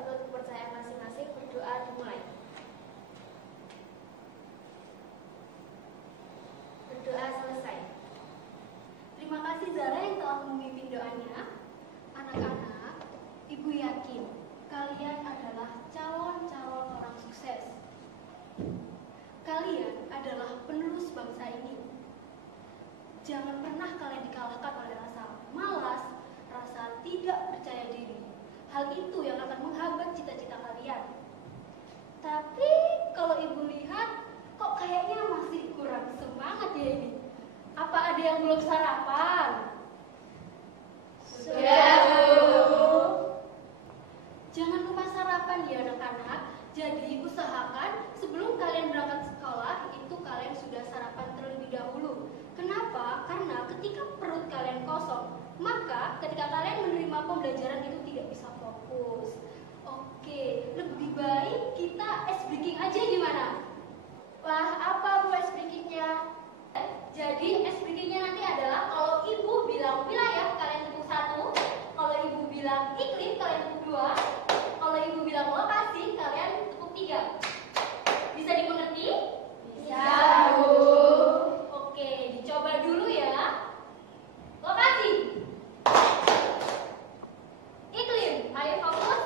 menurut kepercayaan masing-masing, berdoa dimulai. Berdoa selesai. Terima kasih Zara yang telah memimpin doanya. Anak-anak, Ibu yakin kalian adalah calon-calon orang sukses. Kalian adalah penerus bangsa ini. Jangan pernah kalian dikalahkan oleh rasa malas, rasa tidak percaya diri. Hal itu yang akan menghambat cita-cita kalian. Tapi kalau Ibu lihat, kok kayaknya masih kurang semangat ya ini. Apa ada yang belum sarapan? Sudah, Bu. Jangan lupa sarapan ya anak-anak. Jadi usahakan sebelum kalian berangkat sekolah itu kalian sudah sarapan terlebih dahulu. Kenapa? Karena ketika perut kalian kosong, maka ketika kalian menerima pembelajaran itu tidak bisa fokus. Oke, lebih baik kita ice breaking aja gimana? Wah, apa Bu ice breaking-nya? Jadi ice breaking-nya nanti adalah kalau Ibu bilang wilayah, kalian tepuk 1. Kalau Ibu bilang iklim, kalian tepuk 2. Kalau Ibu bilang lokasi, kalian tepuk 3. Bisa dimengerti? Bisa, Bu. Oke, dicoba dulu ya. Lokasi. Iklim, ayo fokus.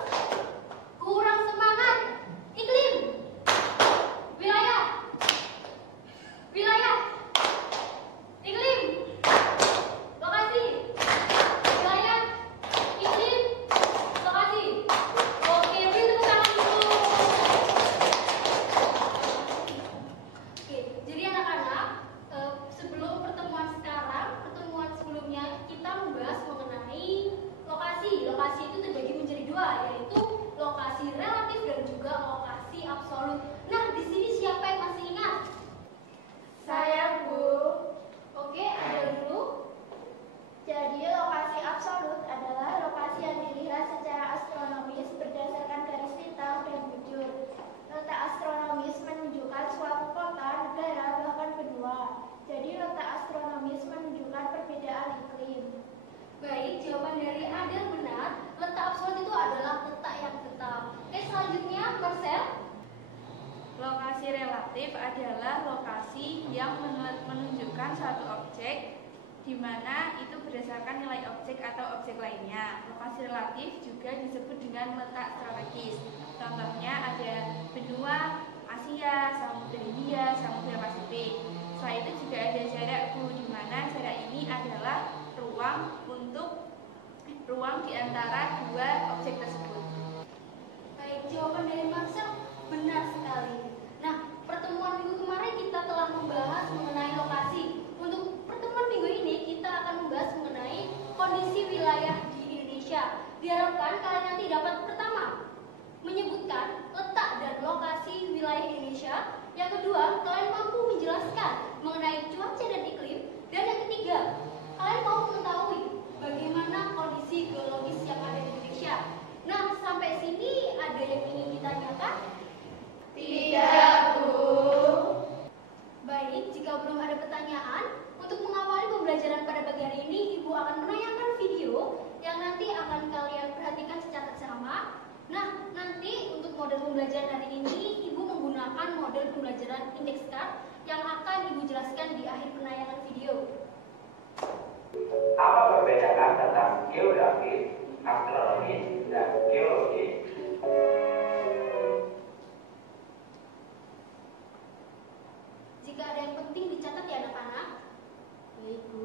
Kurang semangat. Iklim. Wilayah. Wilayah. Iklim. Lokasi. Wilayah. Iklim. Lokasi. Oke, beri tepuk tangan dulu. Oke, jadi anak-anak, sebelum pertemuan sekarang, pertemuan sebelumnya kita membahas mengenai lokasi. Lokasi itu terbagi menjadi 2, yaitu lokasi relatif dan juga lokasi absolut. Nah, di sini siapa yang masih ingat? Saya, Bu. Oke, ada dulu. Jadi lokasi absolut adalah lokasi yang dilihat secara astronomis berdasarkan garis lintang dan bujur. Letak astronomis menunjukkan suatu kota, negara, bahkan benua. Jadi letak astronomis menunjukkan perbedaan iklim. Baik, jawaban dari Adel benar. Letak absolut itu adalah letak yang tetap. Oke, selanjutnya Marcel. Lokasi relatif adalah lokasi yang menunjukkan suatu objek di mana itu berdasarkan nilai objek atau objek lainnya. Lokasi relatif juga disebut dengan letak strategis. Contohnya ada benua Asia, Samudra Hindia, Samudra Pasifik. Selain itu juga ada jarakku, di mana jarak ini adalah ruang di antara 2 objek tersebut. Baik, jawaban dari Marcel benar sekali. Nah, pertemuan minggu kemarin kita telah membahas mengenai lokasi. Untuk pertemuan minggu ini kita akan membahas mengenai kondisi wilayah di Indonesia. Diharapkan kalian nanti dapat pertama menyebutkan letak dan lokasi wilayah Indonesia. Yang kedua, kalian mampu menjelaskan mengenai cuaca dan iklim. Dan yang ketiga, kalian mau mengetahui bagaimana kondisi geologis yang ada di Indonesia. Nah, sampai sini ada yang ingin ditanyakan? Tidak, Bu. Baik, jika belum ada pertanyaan, untuk mengawali pembelajaran pada pagi hari ini, Ibu akan menayangkan video yang nanti akan kalian perhatikan secara seksama. Nah, nanti untuk model pembelajaran hari ini, Ibu menggunakan model pembelajaran index card yang akan Ibu jelaskan di akhir penayangan video. Apa perbedaan tentang geografis, astronomi, dan geologi? Jika ada yang penting dicatat ya anak-anak. Baik, Bu.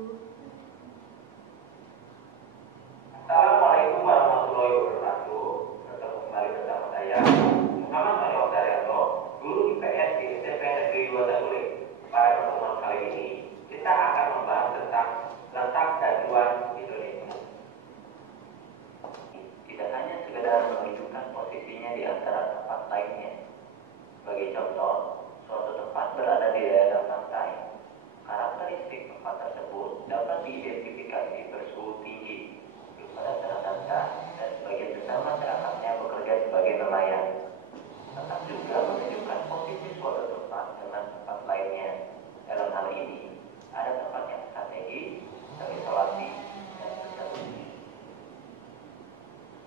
Assalamualaikum warahmatullahi wabarakatuh. Bertemu kembali bersama saya, Muhammad Mario Daryanto, guru IPS di SMP Negeri 2 Taguling. Pada pertemuan kali ini, kita akan membahas tentang letak dan luas Indonesia. Tidak hanya sekedar menunjukkan posisinya di antara tempat lainnya. Sebagai contoh, suatu tempat berada di daerah pantai. Karakteristik tempat tersebut dapat diidentifikasi bersuhu tinggi, belum ada daratan gas, dan sebagian besar masyarakatnya bekerja sebagai nelayan. Letak juga menunjukkan posisi suatu tempat dengan tempat lainnya. Dalam hal ini, ada tempat yang strategis, terisolasi, dan strategis.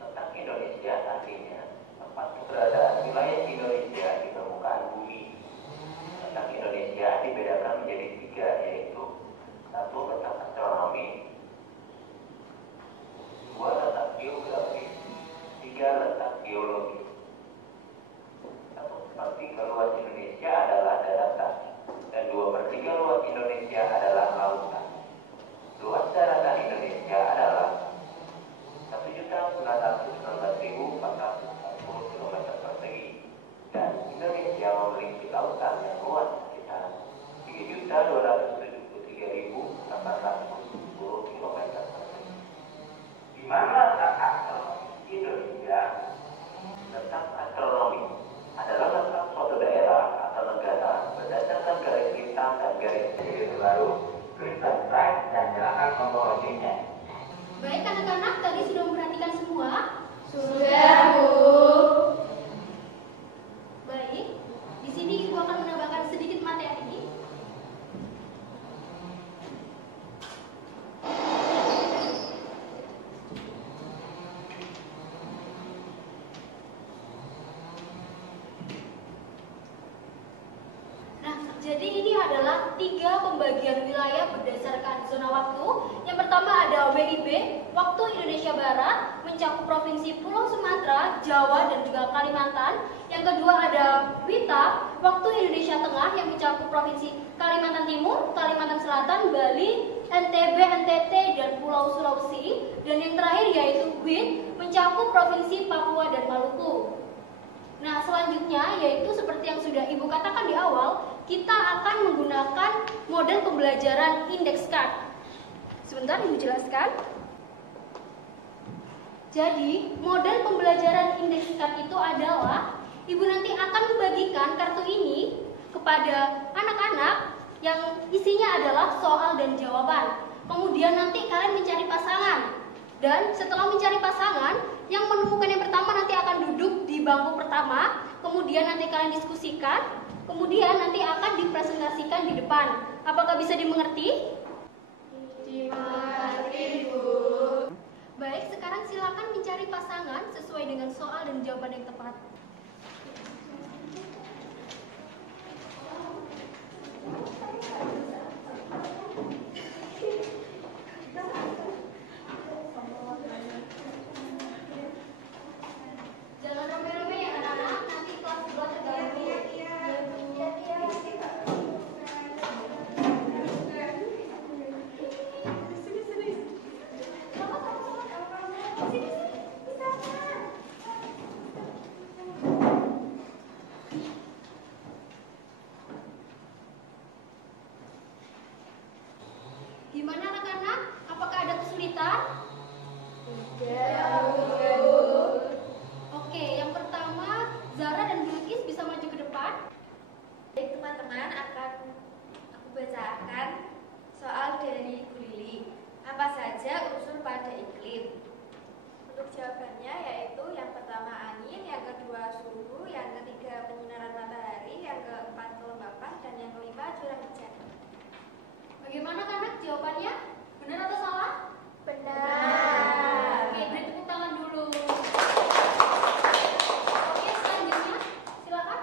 Letak Indonesia artinya hingga 273.810 km persegi. Di mana letak astronomi Indonesia? Letak astronomi adalah letak suatu daerah atau negara berdasarkan garis bintang dan garis sirip baru, Kristen Prime, dan gerakan kosmologinya. Baik anak-anak, tadi sudah memperhatikan semua? Sudah, Bu. Baik, di sini Ibu akan menambahkan sedikit materi. Nah, jadi ini adalah 3 pembagian wilayah berdasarkan zona waktu. Yang pertama ada WIB, waktu Indonesia Barat, mencakup provinsi Pulau Sumatera, Jawa, dan juga Kalimantan. Yang kedua ada WITA, waktu Indonesia Tengah, yang mencakup provinsi Kalimantan Timur, Kalimantan Selatan, Bali, NTB, NTT, dan Pulau Sulawesi. Dan yang terakhir yaitu WIT, mencakup provinsi Papua dan Maluku. Nah, selanjutnya yaitu seperti yang sudah Ibu katakan di awal, kita akan menggunakan model pembelajaran index card. Sebentar Ibu jelaskan. Jadi, model pembelajaran index card itu adalah Ibu nanti akan membagikan kartu ini kepada anak-anak yang isinya adalah soal dan jawaban. Kemudian nanti kalian mencari pasangan. Dan setelah mencari pasangan, yang menemukan yang pertama nanti akan duduk di bangku pertama. Kemudian nanti kalian diskusikan. Kemudian nanti akan dipresentasikan di depan. Apakah bisa dimengerti? Dimengerti, Bu. Baik, sekarang silakan mencari pasangan sesuai dengan soal dan jawaban yang tepat. Jangan rame-rame ya anak-anak, nanti kelas 2 terganggu. Gimana anak-anak? Apakah ada kesulitan? Oke, yang pertama Zara dan Bilqis bisa maju ke depan. Baik teman-teman, akan aku bacakan soal dari Bu Lili. Apa saja unsur pada iklim? Untuk jawabannya yaitu yang pertama angin, yang kedua suhu, yang ketiga penyinaran matahari, yang keempat kelembapan, dan yang kelima curah hujan. Bagaimana anak jawabannya? Benar atau salah? Benar. Oke, beri tepuk tangan dulu. Oke, selanjutnya silakan.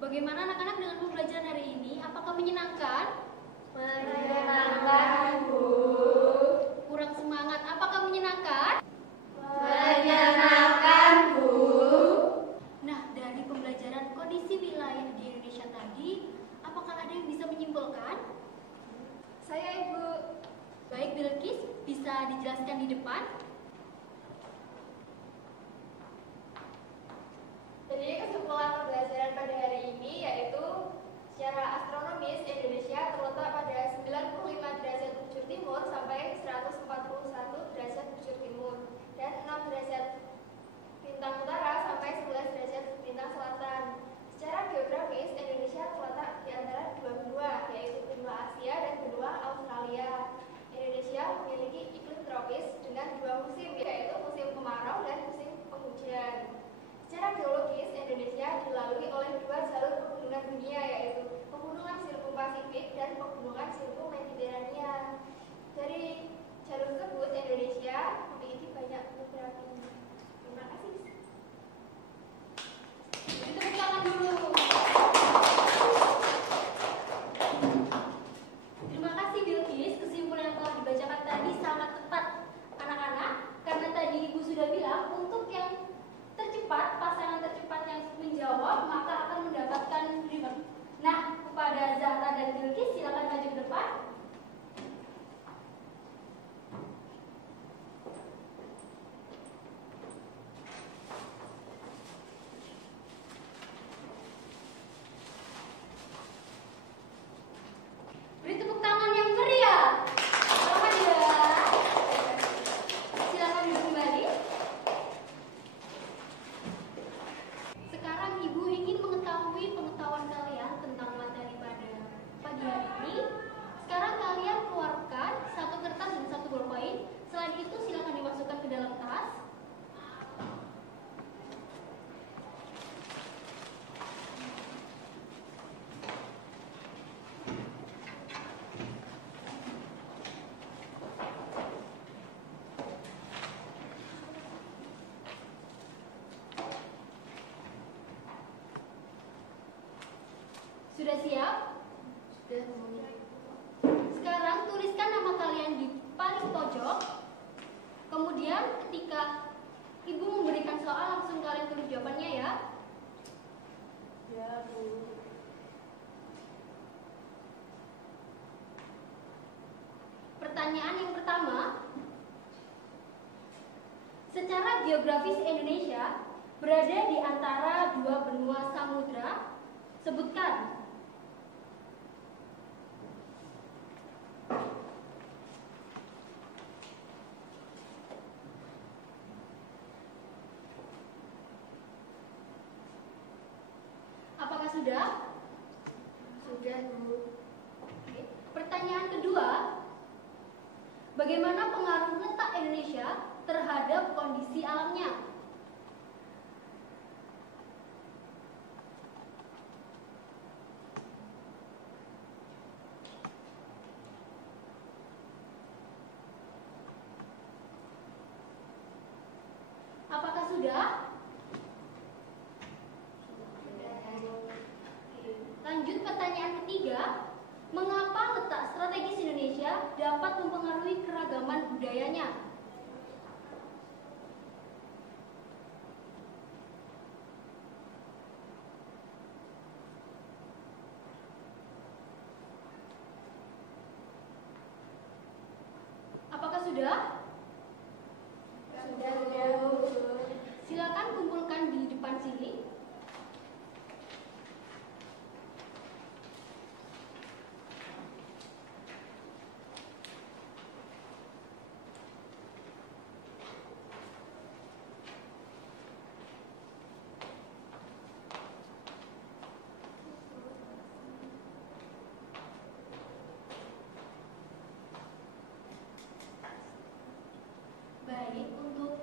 Bagaimana anak-anak dengan pembelajaran hari ini? Apakah menyenangkan? Menyenangkan, Bu. Kurang semangat. Apakah menyenangkan? Menyenangkan, Bu. Nah, dari pembelajaran kondisi wilayah di Indonesia tadi, apakah ada yang bisa menyimpulkan? Saya Ibu. Baik, Bilqis, bisa dijelaskan di depan? Jadi kesimpulan pembelajaran pada hari ini yaitu secara astronomis Indonesia terletak pada 95 derajat bujur timur sampai 141 derajat bujur timur dan 6 derajat bintang utara sampai 11 derajat bintang selatan. Secara geografis Indonesia terletak di antara dua benua yaitu benua Asia dan benua Australia. Indonesia memiliki iklim tropis dengan 2 musim yaitu musim kemarau dan musim penghujan. Secara geologis, Indonesia dilalui oleh Sudah siap? Sudah. Sekarang tuliskan nama kalian di paling pojok. Kemudian ketika Ibu memberikan soal, langsung kalian tulis jawabannya ya. Ya, Bu. Pertanyaan yang pertama, secara geografis Indonesia berada di antara dua benua samudra. Sebutkan. Apakah sudah? Sudah, Bu. Oke. Pertanyaan kedua, bagaimana pengaruh letak Indonesia terhadap kondisi alamnya? Apakah sudah? Lanjut pertanyaan ketiga, mengapa letak strategis Indonesia dapat mempengaruhi keragaman budayanya? Apakah sudah? Sudah, Bu. Silakan kumpulkan di depan sini. Baik, untuk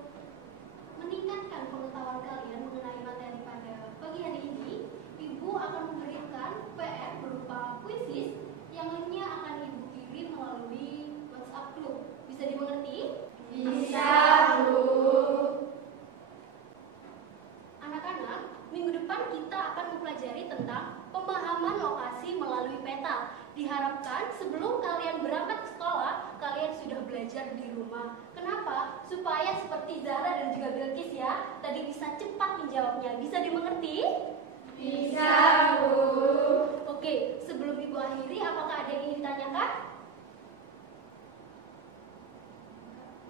meningkatkan pengetahuan kalian mengenai materi pada pagi hari ini, Ibu akan memberikan PR berupa kuisis yang linknya akan Ibu kirim melalui WhatsApp group. Bisa dimengerti? Bisa, Bu. Anak-anak, minggu depan kita akan mempelajari tentang pemahaman lokasi melalui peta. Diharapkan sebelum kalian berangkat ke sekolah, kalian sudah belajar di rumah. Kenapa? Supaya seperti Zahra dan juga Bilqis ya, tadi bisa cepat menjawabnya. Bisa dimengerti? Bisa, Bu. Oke, sebelum Ibu akhiri, apakah ada yang ingin ditanyakan?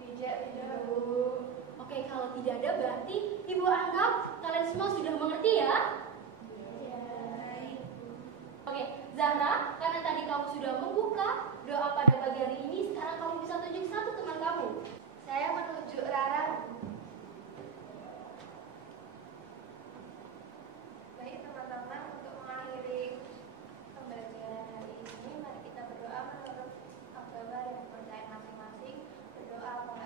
Tidak, Bu. Oke, kalau tidak ada berarti Ibu anggap kalian semua sudah mengerti ya? Oke, Zahra, karena tadi kamu sudah membuka doa pada pagi hari ini, sekarang kamu bisa tunjuk satu teman kamu. Saya menunjuk Rara. Baik teman-teman, untuk mengakhiri pembelajaran hari ini, mari kita berdoa menurut agama dan kepercayaan masing-masing. Berdoa apa?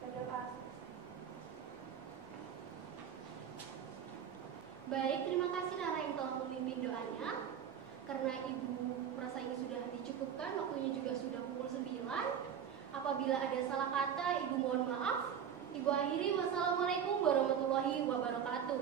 Berdoa. Baik, terima kasih Rara yang telah memimpin doanya. Karena Ibu merasa ini sudah dicukupkan, waktunya juga sudah pukul 9. Apabila ada salah kata, Ibu mohon maaf. Ibu akhiri, wassalamualaikum warahmatullahi wabarakatuh.